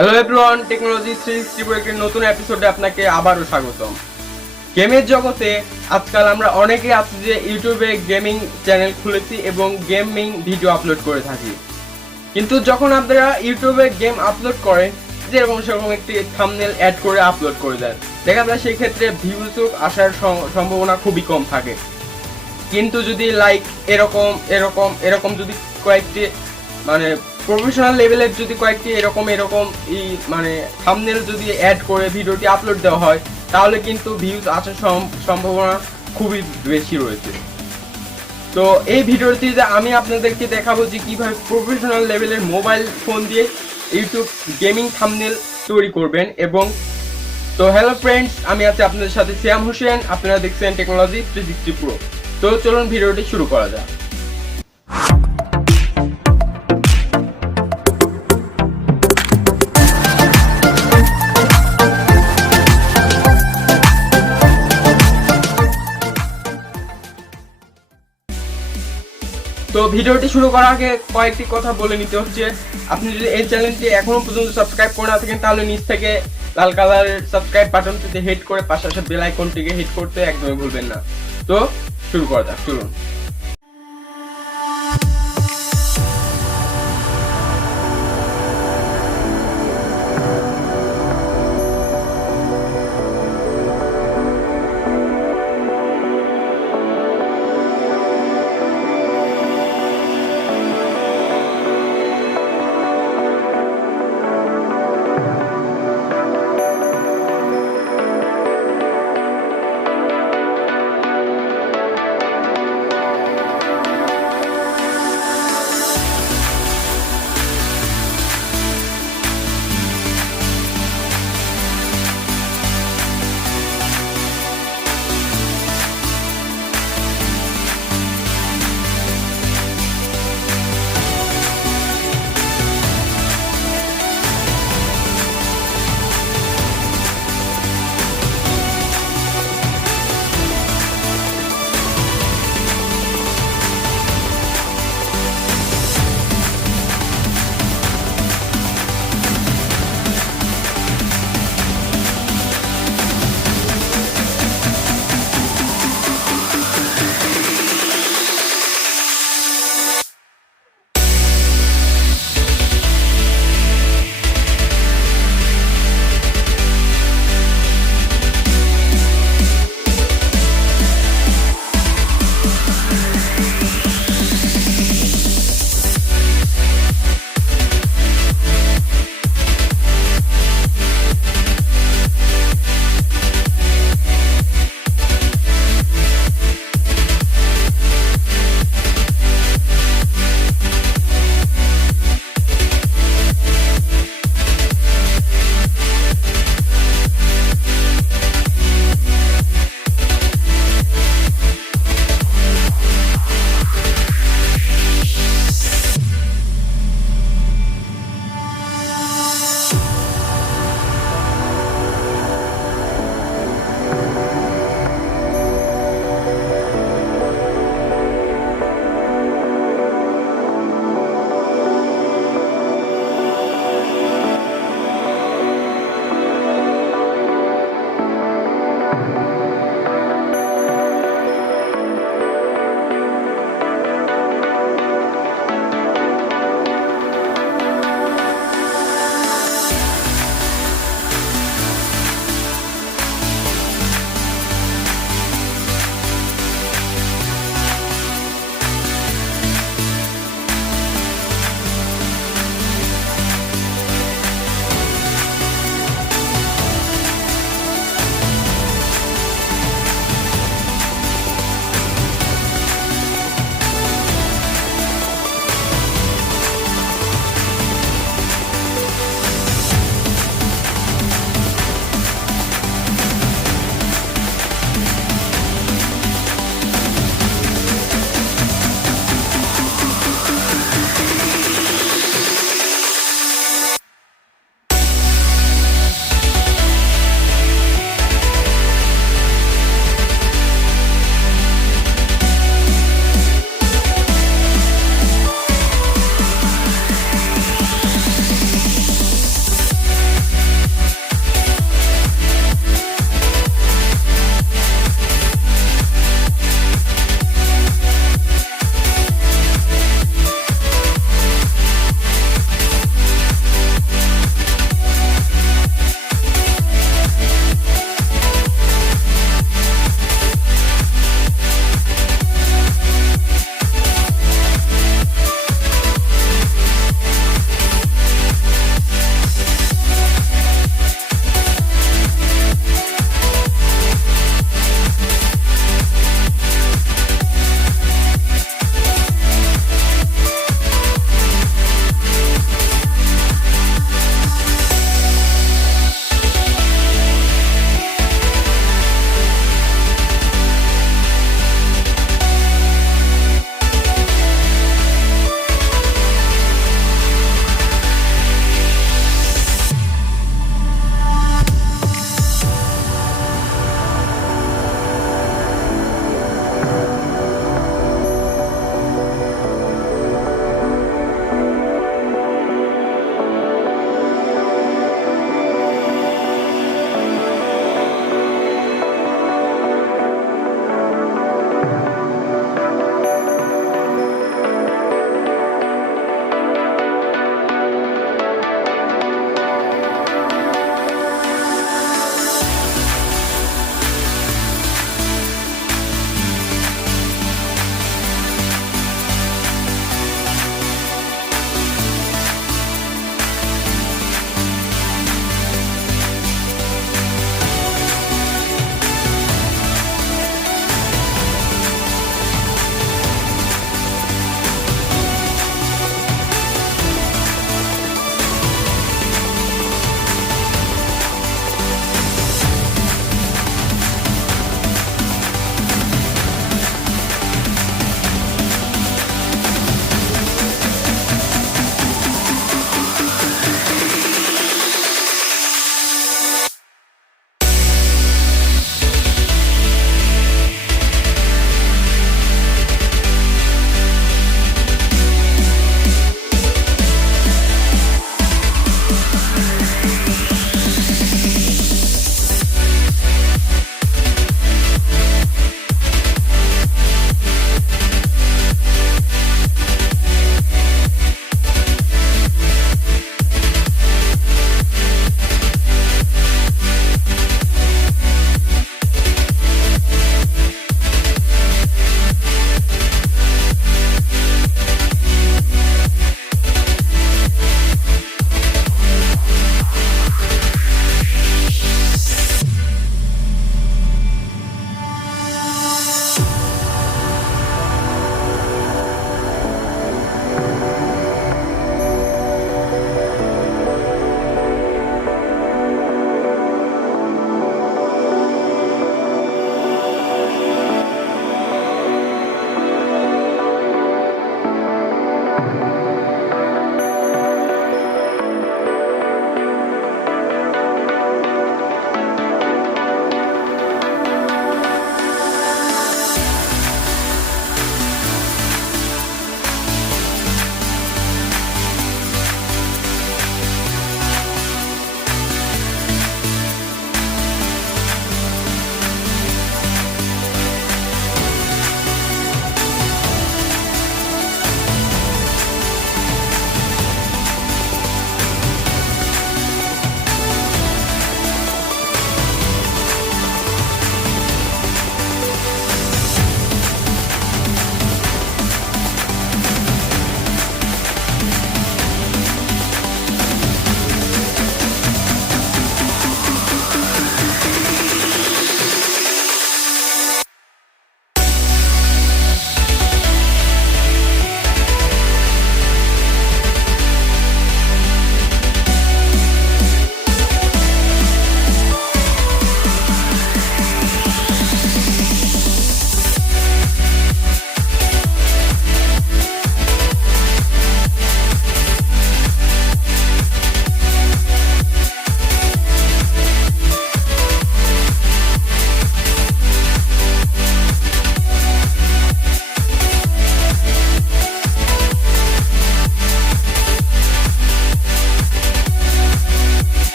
Hello everyone, technology 360 এর নতুন এপিসোডে আপনাকে আবারও স্বাগতম। গেমের জগতে আজকাল আমরা অনেকেই আছি যে ইউটিউবে গেমিং চ্যানেল খুলেছি এবং গেমিং ভিডিও আপলোড করে থাকি। কিন্তু যখন আপনারা ইউটিউবে গেম আপলোড করেন, যেরকম সেরকম একটি থাম্বনেল অ্যাড করে আপলোড করে দেন, দেখা যায় সেই ক্ষেত্রে ভিউজ আসার সম্ভাবনা খুবই কম থাকে। কিন্তু যদি লাইক এরকম এরকম এরকম যদি কয়েকটি মানে প্রফেশনাল লেভেলের যদি কয়েকটি এরকম মানে থাম্বনেল যদি অ্যাড করে ভিডিওটি আপলোড দেওয়া হয়, তাহলে কিন্তু ভিউজ আসার সম্ভাবনা খুবই বেশি রয়েছে। তো এই ভিডিওটিতে আমি আপনাদেরকে দেখাবো যে কিভাবে প্রফেশনাল লেভেলের মোবাইল ফোন দিয়ে ইউটিউব গেমিং থাম্বনেল তৈরি করবেন। এবং তো হ্যালো ফ্রেন্ডস, আমি আছি আপনাদের সাথে সিয়াম হোসেন, আপনারা দেখছেন টেকনোলজি 360 প্রো। তো চলুন ভিডিওটি শুরু করা যাক। তো ভিডিওটি শুরু করার আগে কয়েকটি কথা বলে নিতে হচ্ছে। আপনি যদি এই চ্যানেলটি এখনো পর্যন্ত সাবস্ক্রাইব করে না থাকেন, তাহলে নিচ থেকে লাল কালারের সাবস্ক্রাইব বাটনটিতে হিট করে পাশে আসা বেল আইকনটিকে হিট করতে একদমই ভুলবেন না। তো শুরু করা যাক, চলুন।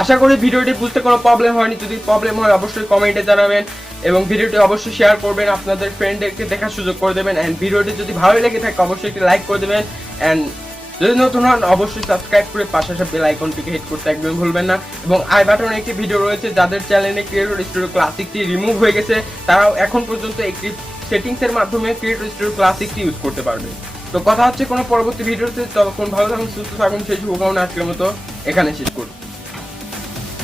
আশা করি ভিডিওটি বুঝতে কোনো প্রবলেম হয়নি। যদি প্রবলেম হয় অবশ্যই কমেন্টে জানাবেন এবং ভিডিওটি অবশ্যই শেয়ার করবেন, আপনাদের ফ্রেন্ডদেরকে দেখার সুযোগ করে দেবেন। অ্যান্ড ভিডিওটি যদি ভালো লেগে থাকে অবশ্যই একটি লাইক করে দেবেন। অ্যান্ড যদি নতুন হন অবশ্যই সাবস্ক্রাইব করে পাশে আসা বেল আইকনটিকে হিট করতে একদম ভুলবেন না। এবং আই বাটনে একটি ভিডিও রয়েছে, যাদের চ্যানেলে ক্রিয়েটর স্টুডিও ক্লাসিকটি রিমুভ হয়ে গেছে তারাও এখন পর্যন্ত একটি সেটিংসের মাধ্যমে ক্রিয়েটর স্টুডিও ক্লাসিকটি ইউজ করতে পারবে। তো কথা হচ্ছে কোনো পরবর্তী ভিডিওতে, তখন ভালো থাকুন, সুস্থ থাকুন, সেই শুভকামনা আজকের মতো এখানে শেষ।